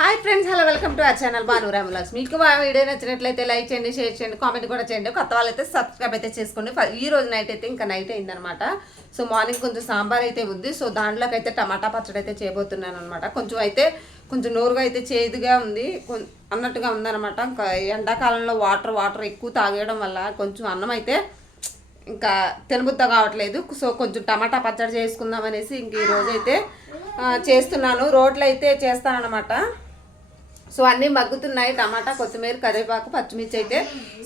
Hi friends, hello, welcome to our channel Bhanuram vlogs. మీకు మా video నచ్చినట్లయితే లైక్ చేయండి, షేర్ చేయండి, కామెంట్ కూడా చేయండి. కొత్త వాళ్ళైతే సబ్స్క్రైబ్ అయితే చేసుకోండి. ఈ రోజు నైట్ అయితే ఇంకా నైట్ అయిందనమాట. సో మార్నింగ్ కొంచెం సాంబార్ అయితే ఉంది. సో దాంట్లోకి అయితే టమాటా పచ్చడి అయితే చేయబోతున్నాను అనమాట. కొంచెం నోరుగా అయితే చేదుగా ఉంది అన్నట్టుగా ఉందన్నమాట. ఇంకా ఎండాకాలంలో వాటర్ ఎక్కువ తాగేయడం వల్ల కొంచెం అన్నం అయితే ఇంకా తినబుద్ధ కావట్లేదు. సో కొంచెం టమాటా పచ్చడి చేసుకుందాం అనేసి ఇంక ఈరోజు అయితే చేస్తున్నాను. రోట్లో అయితే చేస్తానన్నమాట. సో అన్నీ మగ్గుతున్నాయి. టమాటా, కొత్తిమీర, కరివేపాకు, పచ్చిమిర్చి అయితే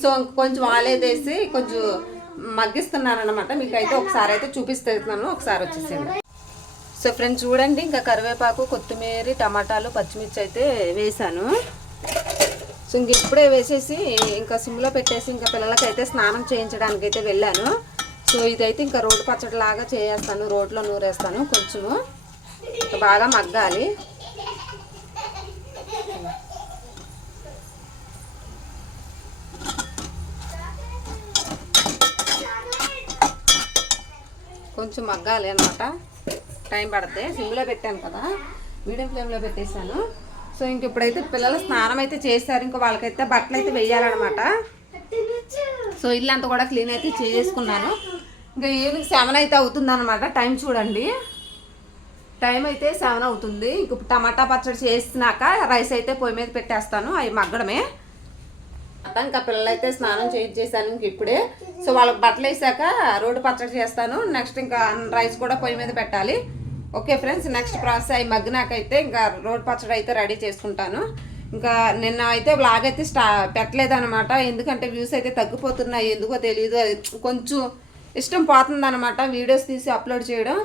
సో కొంచెం ఆయిల్ వేసి కొంచెం మగ్గిస్తున్నాను అనమాట. మీకు అయితే ఒకసారి అయితే చూపిస్తున్నాను, ఒకసారి వచ్చేసేయండి. సో ఫ్రెండ్స్ చూడండి, ఇంకా కరివేపాకు, కొత్తిమీర, టమాటాలు, పచ్చిమిర్చి అయితే వేసాను. సో ఇంక ఇప్పుడే వేసేసి ఇంకా సిమ్లో పెట్టేసి ఇంకా పిల్లలకైతే స్నానం చేయించడానికి అయితే వెళ్ళాను. సో ఇదైతే ఇంకా రోడ్డు పచ్చడి లాగా చేసేస్తాను. రోడ్లో నూరేస్తాను. కొంచెము బాగా మగ్గాలి. కొంచెం మగ్గాలి అనమాట. టైం పడుతుంది. సిమ్లో పెట్టాను కదా, మీడియం ఫ్లేమ్లో పెట్టేశాను. సో ఇంక ఇప్పుడైతే పిల్లలు స్నానం అయితే చేస్తారు. ఇంకా వాళ్ళకైతే బట్టలు అయితే వేయాలన్నమాట. సో ఇల్లంతా కూడా క్లీన్ అయితే చేసుకున్నాను. ఇంకా ఈవినింగ్ 7 అయితే అవుతుందన్నమాట. టైం చూడండి, టైం అయితే 7 అవుతుంది. ఇంక టమాటా పచ్చడి చేసినాక రైస్ అయితే పొయ్యి మీద పెట్టేస్తాను. అవి మగ్గడమే. ఇంకా పిల్లలైతే స్నానం చేయించేసాను ఇంక ఇప్పుడే. సో వాళ్ళకి బట్టలు వేసాక రోడ్డు పచ్చడి చేస్తాను. నెక్స్ట్ ఇంకా రైస్ కూడా పొయ్యి మీద పెట్టాలి. ఓకే ఫ్రెండ్స్, నెక్స్ట్ ప్రాసెస్ అవి మగ్గినాకైతే ఇంకా రోడ్డు పచ్చడి అయితే రెడీ చేసుకుంటాను. ఇంకా నిన్న అయితే వ్లాగ్ అయితే పెట్టలేదన్నమాట. ఎందుకంటే వ్యూస్ అయితే తగ్గిపోతున్నాయి. ఎందుకో తెలియదు, అది కొంచెం ఇష్టం పోతుంది అనమాట. వీడియోస్ తీసి అప్లోడ్ చేయడం,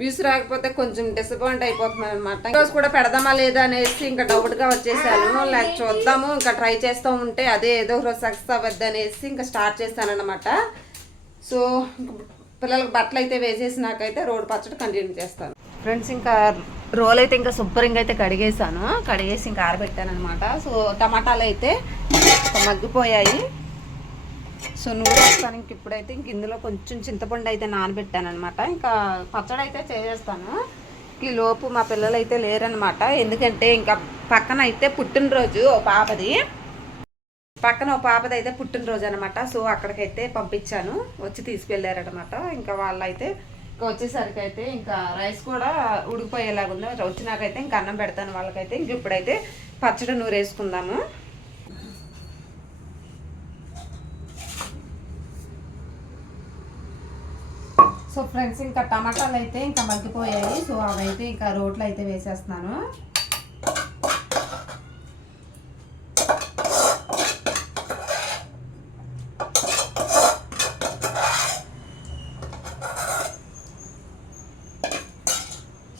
వ్యూస్ రాకపోతే కొంచెం డిసప్పాయింట్ అయిపోతున్నాను అనమాట. ఈరోజు కూడా పెడదామా లేదా అనేసి ఇంకా డౌట్గా వచ్చేసాను. లేక చూద్దాము, ఇంకా ట్రై చేస్తూ ఉంటే అదే ఏదో రోజు సక్సెస్ అవ్వద్దు అనేసి ఇంకా స్టార్ట్ చేస్తాను అనమాట. సో పిల్లలకు బట్టలు అయితే వేసేసినాకైతే రోడ్డు పచ్చడి కంటిన్యూ చేస్తాను. ఫ్రెండ్స్ ఇంకా రోల్ అయితే ఇంకా శుభ్రంగా అయితే కడిగేసి ఇంకా ఆరబెట్టాను అనమాట. సో టమాటాలు అయితే మగ్గిపోయాయి. సో నూరేస్తాను. ఇంక ఇప్పుడైతే ఇంక ఇందులో కొంచెం చింతపండు అయితే నానబెట్టాను అనమాట. ఇంకా పచ్చడి అయితే చేసేస్తాను. ఈ లోపు మా పిల్లలు అయితే లేరనమాట. ఎందుకంటే ఇంకా పక్కన అయితే పుట్టినరోజు ఓ పాపది అయితే పుట్టినరోజు అనమాట. సో అక్కడికైతే పంపించాను, వచ్చి తీసుకెళ్ళారనమాట. ఇంకా వాళ్ళైతే వచ్చేసరికి అయితే ఇంకా రైస్ కూడా ఉడికిపోయేలాగా ఉంది. వచ్చినాకైతే ఇంకా అన్నం పెడతాను వాళ్ళకైతే. ఇంక ఇప్పుడైతే పచ్చడి నూరేసుకుందాము. సో ఫ్రెండ్స్ ఇంకా టమాటాలు అయితే ఇంకా మగ్గిపోయాయి. సో అవైతే ఇంకా రోట్లో అయితే వేసేస్తున్నాను.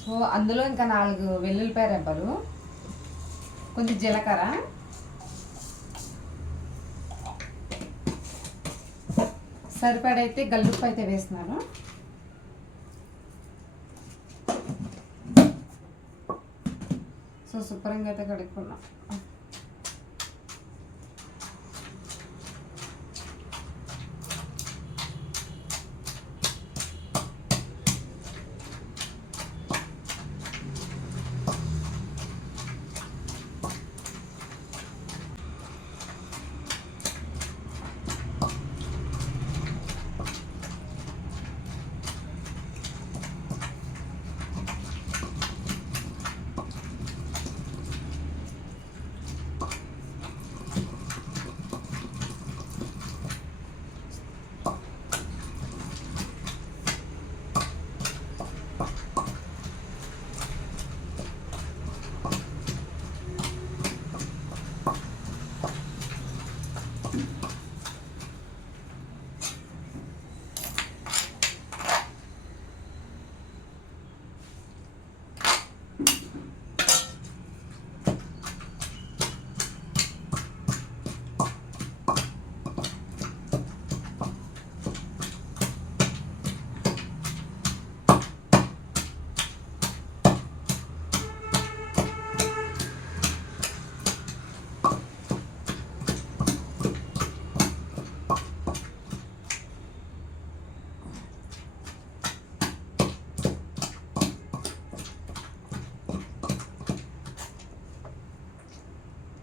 సో అందులో ఇంకా 4 వెల్లుల్లిపాయ రెబ్బలు, కొంచెం జీలకర్ర, సరిపడైతే గల్లుప్పు అయితే వేస్తున్నాను. సో శుభ్రంగా అయితే కడుక్కున్నాం.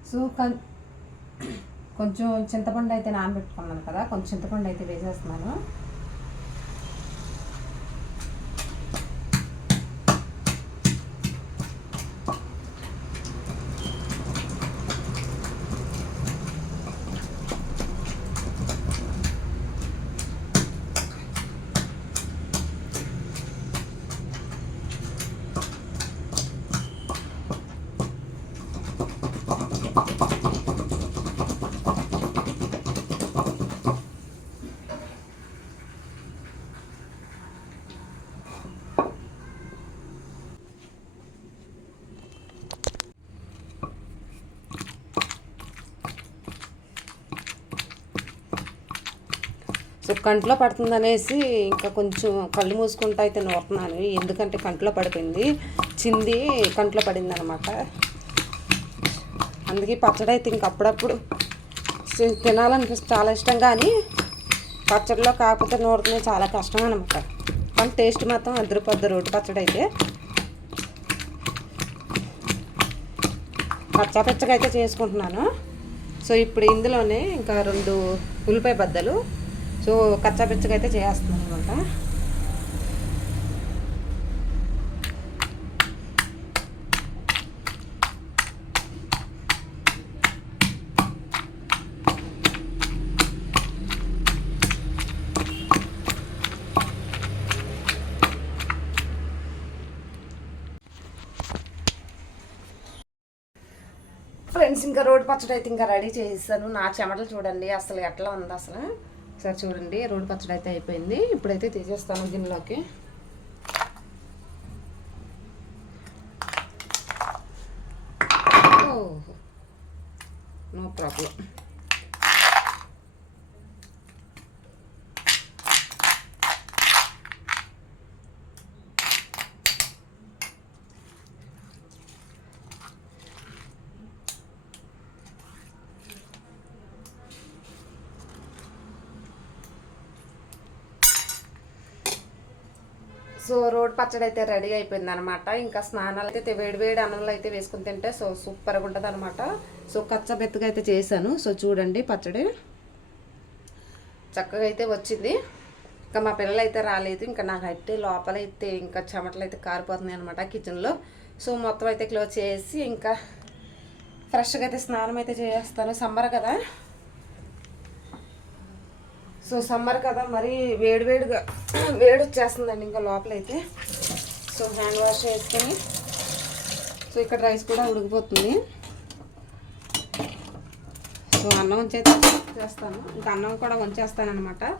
సో కొంచెం చింతపండు అయితే నానబెట్టుకున్నాను కదా, కొంచెం చింతపండు అయితే వేసేస్తున్నాను. సో కంట్లో పడుతుంది అనేసి ఇంకా కొంచెం కళ్ళు మూసుకుంటూ అయితే నూరుతున్నాను, ఎందుకంటే కంట్లో పడిపోయింది, చింది కంట్లో పడింది అనమాట. అందుకే పచ్చడి అయితే ఇంక అప్పుడప్పుడు తినాలనిపిస్తుంది, చాలా ఇష్టం. కానీ పచ్చడిలో కాకపోతే నూరుతున్నాయి చాలా కష్టం అనమాట. కానీ టేస్ట్ మాత్రం అద్దరిపోద్ది రోటి పచ్చడి అయితే. పచ్చగా అయితే చేసుకుంటున్నాను. సో ఇప్పుడు ఇందులోనే ఇంకా 2 ఉల్లిపాయ బద్దలు సో కచ్చాపిచ్చగా అయితే చేస్తున్నాను అనమాట. ఫ్రెండ్స్ ఇంకా రోడ్డు పచ్చడి అయితే ఇంకా రెడీ చేసేసాను. నా చెమటలు చూడండి అసలు ఎట్లా ఉంది అసలు. ఒకసారి చూడండి, రోడ్డు పచ్చడి అయితే అయిపోయింది. ఇప్పుడైతే తీసేస్తాను గిన్నెలోకి. No problem. సో రోడ్ పచ్చడి అయితే రెడీ అయిపోయింది అనమాట. ఇంకా స్నానాలు అయితే వేడి అన్నంలో అయితే వేసుకుని తింటే సో సూపర్గా ఉంటుంది అనమాట. సో కచ్చబెత్తగా అయితే చేశాను. సో చూడండి పచ్చడి చక్కగా అయితే వచ్చింది. ఇంకా మా పిల్లలు అయితే రాలేదు. ఇంకా నాకైతే లోపలైతే ఇంకా చెమటలు అయితే కారిపోతున్నాయి అనమాట కిచెన్లో. సో మొత్తం అయితే క్లోజ్ చేసి ఇంకా ఫ్రెష్గా అయితే స్నానం అయితే చేస్తాను. సమ్మర్ కదా, సో సమ్మర్ కదా మరి వేడి వచ్చేస్తుందండి ఇంకా లోపలైతే. సో హ్యాండ్ వాష్ చేసుకొని సో ఇక్కడ రైస్ కూడా ఉడికిపోతుంది. సో అన్నం ఉంచైతే చేస్తాను, ఇంకా అన్నం కూడా వంచేస్తాను అనమాట.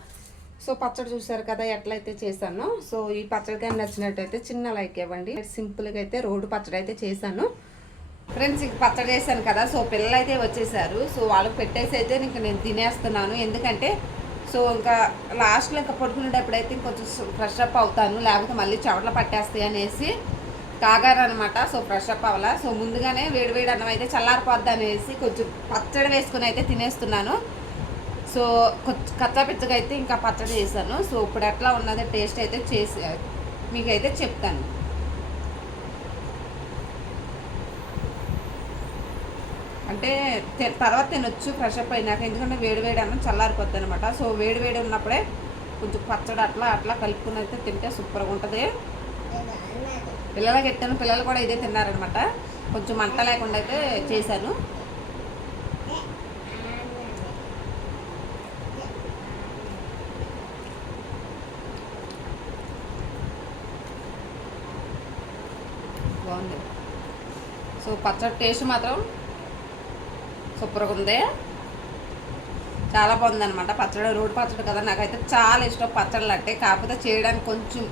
సో పచ్చడి చూసారు కదా ఎట్లయితే చేశాను. సో ఈ పచ్చడి కానీ నచ్చినట్టయితే చిన్న లైక్ ఇవ్వండి. సింపుల్గా అయితే రోడ్డు పచ్చడి అయితే చేశాను ఫ్రెండ్స్. ఇంక పచ్చడి చేశాను కదా, సో పిల్లలు అయితే వచ్చేసారు. సో వాళ్ళకి పెట్టేసి అయితే ఇంక నేను తినేస్తున్నాను. ఎందుకంటే సో ఇంకా లాస్ట్లో ఇంకా పడుకునేటప్పుడైతే ఇంకొంచెం ఫ్రెష్ అప్ అవుతాను, లేకపోతే మళ్ళీ చెమటలు పట్టేస్తాయి అనేసి కాగారనమాట. సో ఫ్రెష్ అప్ అవ్వాలా. సో ముందుగానే వేడి అన్నం అయితే చల్లారిపోద్ది అనేసి కొంచెం పచ్చడి వేసుకుని అయితే తినేస్తున్నాను. సో కచ్చాపిచ్చగా అయితే ఇంకా పచ్చడి చేశాను. సో ఇప్పుడు ఎట్లా ఉన్నది టేస్ట్ అయితే చేసి మీకైతే చెప్తాను. అంటే తర్వాత తినొచ్చు ఫ్రెష్ అప్ అయినాక, ఎందుకంటే వేడి అన్నం చల్లారిపోద్ది అనమాట. సో వేడి ఉన్నప్పుడే కొంచెం పచ్చడి అట్లా కలుపుకుని అయితే తింటే సూపర్గా ఉంటుంది. పిల్లలకి ఎత్తాను, పిల్లలు కూడా ఇదే తిన్నారనమాట. కొంచెం మంట లేకుండా అయితే చేశాను. బాగుంది. సో పచ్చడి టేస్ట్ మాత్రం సూపర్గా ఉంది, చాలా బాగుంది అనమాట. పచ్చడి రోడ్డు పచ్చడి కదా, నాకైతే చాలా ఇష్టం పచ్చళ్ళు అంటే. కాకపోతే చేయడానికి కొంచెం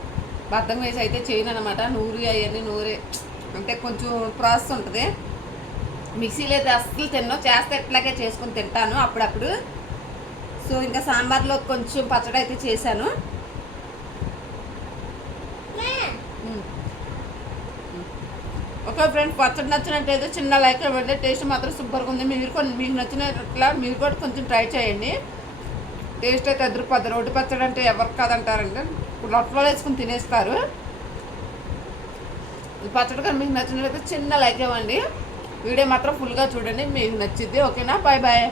బద్దం వేసి అయితే చేయను అనమాట. అవన్నీ నూరే అంటే కొంచెం ప్రాసెస్ ఉంటుంది. మిక్సీలో అయితే అస్సలు తిన్నాను, చేస్తే ఎట్లాగే చేసుకుని తింటాను అప్పుడప్పుడు. సో ఇంకా సాంబార్లో కొంచెం పచ్చడి అయితే చేశాను. ఓకే ఫ్రెండ్స్, పచ్చడి నచ్చినట్టయితే చిన్న లైక్ ఇవ్వండి. టేస్ట్ మాత్రం సూపర్గా ఉంది. మీకు నచ్చినట్లా మీరు కూడా కొంచెం ట్రై చేయండి. టేస్ట్ అయితే అదిరిపోద్ది. రోడ్డు పచ్చడి అంటే ఎవరికి కాదంటారండి, రొట్టెలో వేసుకుని తినేస్తారు. ఈ పచ్చడి కానీ మీకు నచ్చినట్లయితే చిన్న లైక్ ఇవ్వండి. వీడియో మాత్రం ఫుల్గా చూడండి, మీకు నచ్చిద్ది. ఓకేనా, బాయ్ బాయ్.